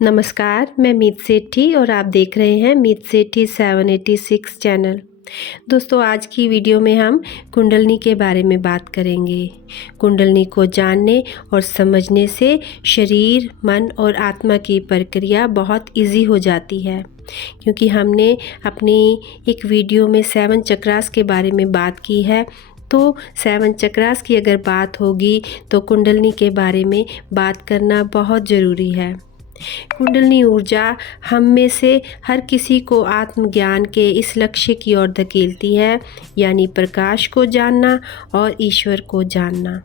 नमस्कार, मैं मीत सेठी और आप देख रहे हैं मीत सेठी 786 चैनल। दोस्तों, आज की वीडियो में हम कुंडलिनी के बारे में बात करेंगे। कुंडलिनी को जानने और समझने से शरीर, मन और आत्मा की प्रक्रिया बहुत इजी हो जाती है, क्योंकि हमने अपनी एक वीडियो में 7 चक्रास के बारे में बात की है। तो 7 चक्रास की अगर बात होगी तो कुंडलिनी के बारे में बात करना बहुत ज़रूरी है। कुंडलिनी ऊर्जा हम में से हर किसी को आत्मज्ञान के इस लक्ष्य की ओर धकेलती है, यानी प्रकाश को जानना और ईश्वर को जानना।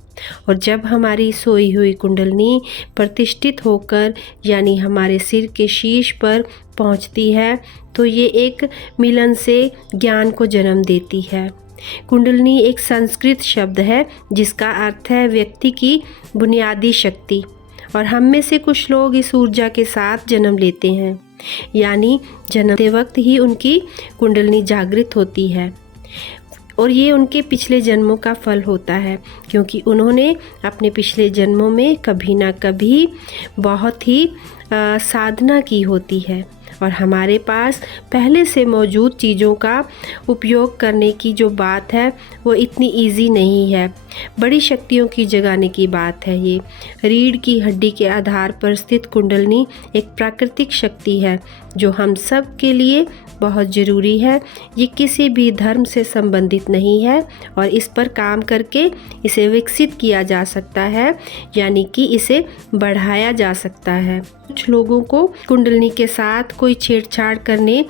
और जब हमारी सोई हुई कुंडलिनी प्रतिष्ठित होकर यानी हमारे सिर के शीर्ष पर पहुंचती है तो ये एक मिलन से ज्ञान को जन्म देती है। कुंडलिनी एक संस्कृत शब्द है जिसका अर्थ है व्यक्ति की बुनियादी शक्ति, और हम में से कुछ लोग इस ऊर्जा के साथ जन्म लेते हैं, यानी जन्मते वक्त ही उनकी कुंडलिनी जागृत होती है और ये उनके पिछले जन्मों का फल होता है, क्योंकि उन्होंने अपने पिछले जन्मों में कभी ना कभी बहुत ही साधना की होती है। और हमारे पास पहले से मौजूद चीज़ों का उपयोग करने की जो बात है वो इतनी इजी नहीं है। बड़ी शक्तियों की जगाने की बात है ये। रीढ़ की हड्डी के आधार पर स्थित कुंडलिनी एक प्राकृतिक शक्ति है जो हम सब के लिए बहुत ज़रूरी है। ये किसी भी धर्म से संबंधित नहीं है और इस पर काम करके इसे विकसित किया जा सकता है, यानी कि इसे बढ़ाया जा सकता है। कुछ लोगों को कुंडलिनी के साथ कोई छेड़छाड़ करने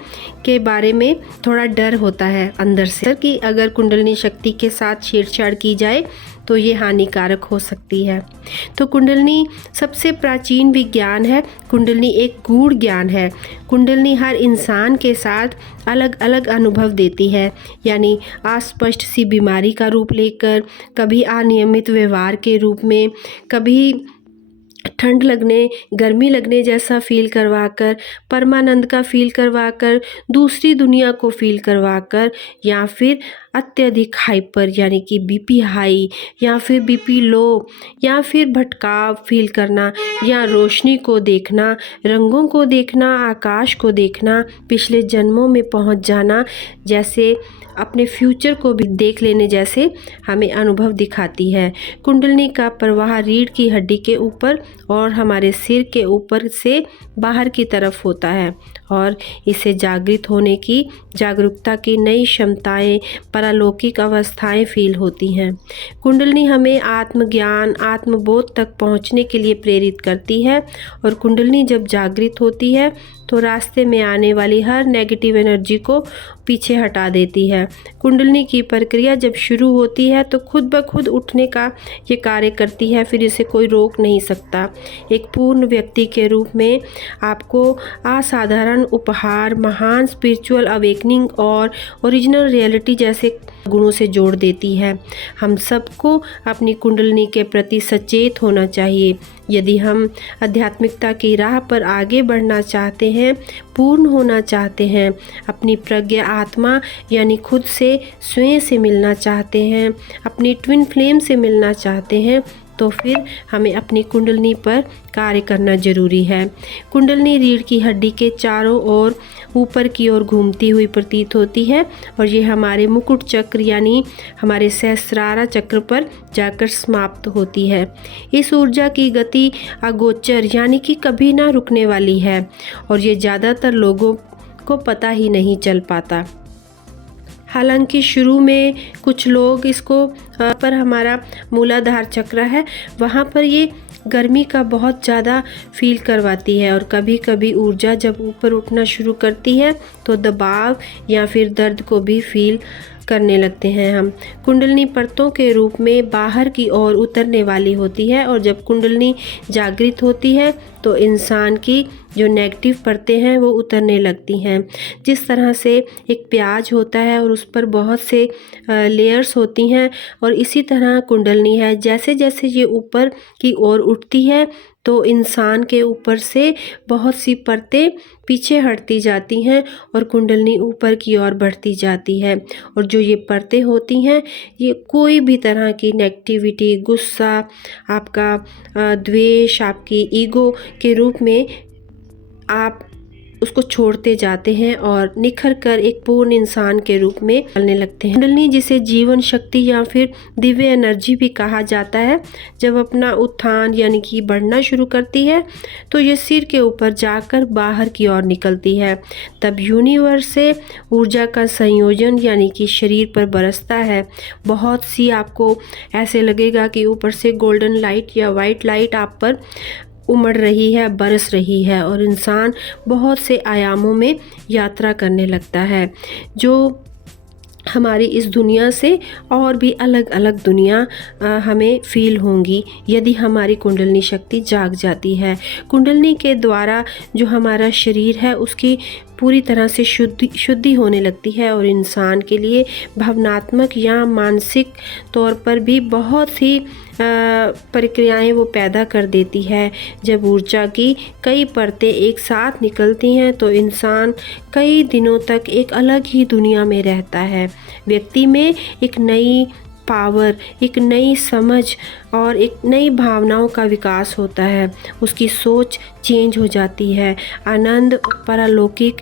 के बारे में थोड़ा डर होता है अंदर से कि अगर कुंडलिनी शक्ति के साथ छेड़छाड़ की जाए तो ये हानिकारक हो सकती है। तो कुंडलिनी सबसे प्राचीन विज्ञान है। कुंडलिनी एक गूढ़ ज्ञान है। कुंडलिनी हर इंसान के साथ अलग अलग अनुभव देती है, यानी अस्पष्ट सी बीमारी का रूप लेकर, कभी अनियमित व्यवहार के रूप में, कभी ठंड लगने गर्मी लगने जैसा फील करवाकर, परमानंद का फील करवाकर, दूसरी दुनिया को फील करवाकर, या फिर अत्यधिक हाइपर यानी कि बीपी हाई या फिर बीपी लो, या फिर भटकाव फील करना, या रोशनी को देखना, रंगों को देखना, आकाश को देखना, पिछले जन्मों में पहुंच जाना, जैसे अपने फ्यूचर को भी देख लेने जैसे हमें अनुभव दिखाती है। कुंडलिनी का प्रवाह रीढ़ की हड्डी के ऊपर और हमारे सिर के ऊपर से बाहर की तरफ होता है और इसे जागृत होने की, जागरूकता की नई क्षमताएं, पारलौकिक अवस्थाएं फील होती हैं। कुंडलिनी हमें आत्मज्ञान, आत्मबोध तक पहुंचने के लिए प्रेरित करती है, और कुंडलिनी जब जागृत होती है तो रास्ते में आने वाली हर नेगेटिव एनर्जी को पीछे हटा देती है। कुंडलिनी की प्रक्रिया जब शुरू होती है तो खुद ब खुद उठने का ये कार्य करती है, फिर इसे कोई रोक नहीं सकता। एक पूर्ण व्यक्ति के रूप में आपको असाधारण उपहार, महान स्पिरिचुअल अवेकनिंग और ओरिजिनल रियलिटी जैसे गुणों से जोड़ देती है। हम सबको अपनी कुंडलिनी के प्रति सचेत होना चाहिए। यदि हम आध्यात्मिकता की राह पर आगे बढ़ना चाहते हैं, पूर्ण होना चाहते हैं, अपनी प्रज्ञा आत्मा यानी खुद से, स्वयं से मिलना चाहते हैं, अपनी ट्विन फ्लेम से मिलना चाहते हैं, तो फिर हमें अपनी कुंडलिनी पर कार्य करना जरूरी है। कुंडलिनी रीढ़ की हड्डी के चारों ओर ऊपर की ओर घूमती हुई प्रतीत होती है और ये हमारे मुकुट चक्र यानी हमारे सहस्रारा चक्र पर जाकर समाप्त होती है। इस ऊर्जा की गति अगोचर यानी कि कभी ना रुकने वाली है और ये ज़्यादातर लोगों को पता ही नहीं चल पाता। हालांकि शुरू में कुछ लोग इसको पर हमारा मूलाधार चक्र है, वहाँ पर ये गर्मी का बहुत ज़्यादा फील करवाती है, और कभी कभी ऊर्जा जब ऊपर उठना शुरू करती है तो दबाव या फिर दर्द को भी फील करने लगते हैं हम। कुंडलिनी परतों के रूप में बाहर की ओर उतरने वाली होती है, और जब कुंडलिनी जागृत होती है तो इंसान की जो नेगेटिव परतें हैं वो उतरने लगती हैं। जिस तरह से एक प्याज होता है और उस पर बहुत से लेयर्स होती हैं, और इसी तरह कुंडलिनी है। जैसे जैसे ये ऊपर की ओर उठती है तो इंसान के ऊपर से बहुत सी परतें पीछे हटती जाती हैं और कुंडलिनी ईश्वर की ओर बढ़ती जाती है। और जो ये परतें होती हैं ये कोई भी तरह की नेगेटिविटी, गुस्सा, आपका द्वेष, आपकी ईगो के रूप में आप उसको छोड़ते जाते हैं और निखर कर एक पूर्ण इंसान के रूप में चलने लगते हैं। कुंडलिनी, जिसे जीवन शक्ति या फिर दिव्य एनर्जी भी कहा जाता है, जब अपना उत्थान यानी कि बढ़ना शुरू करती है तो ये सिर के ऊपर जाकर बाहर की ओर निकलती है। तब यूनिवर्स से ऊर्जा का संयोजन यानी कि शरीर पर बरसता है। बहुत सी आपको ऐसे लगेगा कि ऊपर से गोल्डन लाइट या वाइट लाइट आप पर उमड़ रही है, बरस रही है और इंसान बहुत से आयामों में यात्रा करने लगता है, जो हमारी इस दुनिया से और भी अलग अलग दुनिया हमें फील होंगी यदि हमारी कुंडलिनी शक्ति जाग जाती है। कुंडलिनी के द्वारा जो हमारा शरीर है उसकी पूरी तरह से शुद्धि होने लगती है और इंसान के लिए भावनात्मक या मानसिक तौर पर भी बहुत सी प्रक्रियाएं वो पैदा कर देती है। जब ऊर्जा की कई परतें एक साथ निकलती हैं तो इंसान कई दिनों तक एक अलग ही दुनिया में रहता है। व्यक्ति में एक नई पावर, एक नई समझ और एक नई भावनाओं का विकास होता है। उसकी सोच चेंज हो जाती है। आनंद, पारलौकिक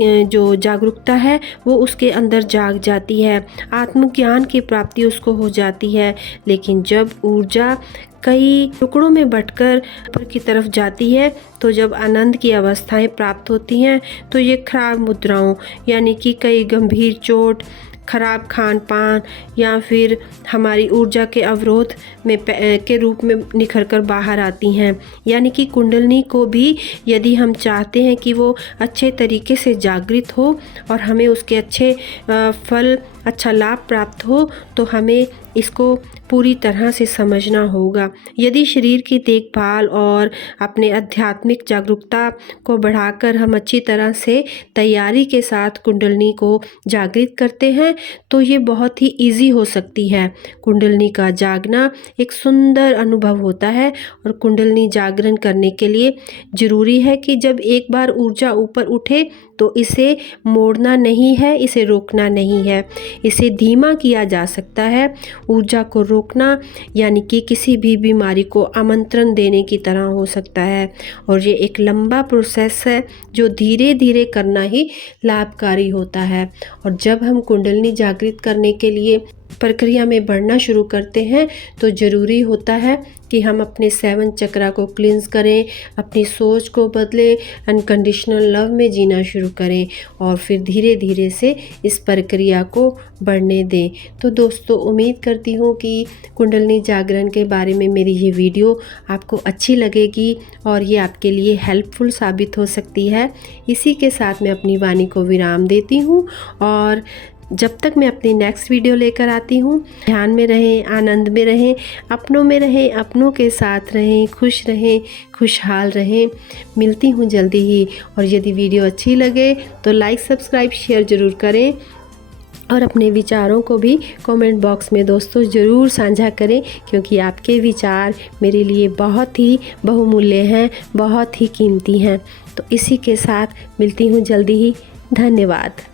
जो जागरूकता है वो उसके अंदर जाग जाती है। आत्मज्ञान की प्राप्ति उसको हो जाती है। लेकिन जब ऊर्जा कई टुकड़ों में बंटकर ऊपर की तरफ जाती है तो जब आनंद की अवस्थाएं प्राप्त होती हैं तो ये खराब मुद्राओं यानी कि कई गंभीर चोट, खराब खान पान या फिर हमारी ऊर्जा के अवरोध में के रूप में निखर कर बाहर आती हैं। यानी कि कुंडलिनी को भी यदि हम चाहते हैं कि वो अच्छे तरीके से जागृत हो और हमें उसके अच्छे फल, अच्छा लाभ प्राप्त हो तो हमें इसको पूरी तरह से समझना होगा। यदि शरीर की देखभाल और अपने आध्यात्मिक जागरूकता को बढ़ाकर हम अच्छी तरह से तैयारी के साथ कुंडलिनी को जागृत करते हैं तो ये बहुत ही इजी हो सकती है। कुंडलिनी का जागना एक सुंदर अनुभव होता है और कुंडलिनी जागरण करने के लिए ज़रूरी है कि जब एक बार ऊर्जा ऊपर उठे तो इसे मोड़ना नहीं है, इसे रोकना नहीं है। इसे धीमा किया जा सकता है। ऊर्जा को रोकना यानी कि किसी भी बीमारी को आमंत्रण देने की तरह हो सकता है और ये एक लंबा प्रोसेस है जो धीरे धीरे करना ही लाभकारी होता है। और जब हम कुंडलिनी जागृत करने के लिए प्रक्रिया में बढ़ना शुरू करते हैं तो ज़रूरी होता है कि हम अपने 7 चक्रा को क्लींस करें, अपनी सोच को बदलें, अनकंडीशनल लव में जीना शुरू करें और फिर धीरे धीरे से इस प्रक्रिया को बढ़ने दें। तो दोस्तों, उम्मीद करती हूँ कि कुंडलिनी जागरण के बारे में मेरी ये वीडियो आपको अच्छी लगेगी और ये आपके लिए हेल्पफुल साबित हो सकती है। इसी के साथ मैं अपनी वाणी को विराम देती हूँ और जब तक मैं अपनी नेक्स्ट वीडियो लेकर आती हूँ, ध्यान में रहें, आनंद में रहें, अपनों में रहें, अपनों के साथ रहें, खुश रहें, खुशहाल रहें। मिलती हूँ जल्दी ही और यदि वीडियो अच्छी लगे तो लाइक, सब्सक्राइब, शेयर ज़रूर करें और अपने विचारों को भी कमेंट बॉक्स में दोस्तों ज़रूर साझा करें क्योंकि आपके विचार मेरे लिए बहुत ही बहुमूल्य हैं, बहुत ही कीमती हैं। तो इसी के साथ मिलती हूँ जल्दी ही। धन्यवाद।